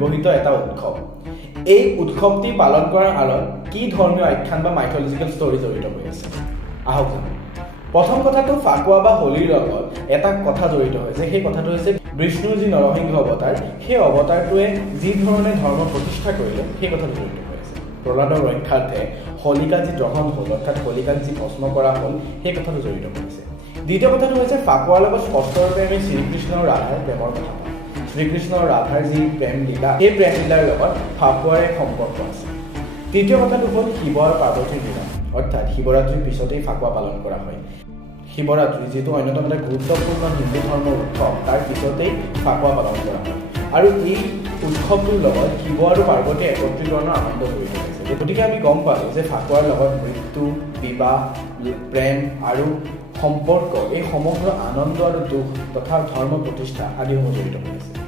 ব্যৱহৃত এটা উৎসৱ। এই উৎসৱটি পালন কৰাৰ আঁৰত কি ধৰ্মীয় আখ্যান বা মাইথলজিকেল ষ্টৰী জড়িত হৈ আছে আহক জানো। প্ৰথম কথাটো ফাকুৱা বা হোলীৰ লগত এটা কথা জড়িত হৈছে, সেই কথাটো হৈছে বিষ্ণুৰ যি নৰসিংহ অৱতাৰ, সেই অৱতাৰটোৱে যি ধৰণে ধৰ্ম প্ৰতিষ্ঠা কৰিলে সেই কথাটো জড়িত হৈ আছে। প্ৰহ্লাদৰ ৰক্ষাৰ্থে হোলিকা যি দহন হ'ল, অৰ্থাৎ হোলিকাক যি ভস্ম কৰা হ'ল, সেই কথাটো জড়িত কৰিছে। দ্বিতীয় কথাটো হৈছে ফাকুৱাৰ লগত স্পষ্টৰূপে আমি শ্ৰীকৃষ্ণ আৰু ৰাধাৰ প্ৰেমৰ কথা পাওঁ। শ্ৰীকৃষ্ণ আৰু ৰাধাৰ যি প্ৰেম লীলা, সেই প্ৰেম লীলাৰ লগত ফাকুৱাৰ এক সম্পৰ্ক আছে। তৃতীয় কথাটো হ'ল শিৱ আৰু পাৰ্বতীৰ মিলন, অৰ্থাৎ শিৱৰাত্ৰিৰ পিছতেই ফাকুৱা পালন কৰা হয়। শিৱৰাত্ৰি যিটো অন্যতম এটা গুৰুত্বপূৰ্ণ হিন্দু ধৰ্মৰ উৎসৱ, তাৰ পিছতেই ফাকুৱা পালন কৰা হয়। আৰু এই উৎসৱটোৰ লগত শিৱ আৰু পাৰ্বতী একত্ৰীকৰণৰ আনন্দ জড়িত হৈছে। গতিকে আমি গম পালোঁ যে ফাকুৱাৰ লগত মৃত্যু, বিবাহ, প্ৰেম আৰু সম্পৰ্ক, এই সমগ্ৰ আনন্দ আৰু দুখ তথা ধৰ্ম প্ৰতিষ্ঠা আদিসমূহ জড়িত হৈ আছে।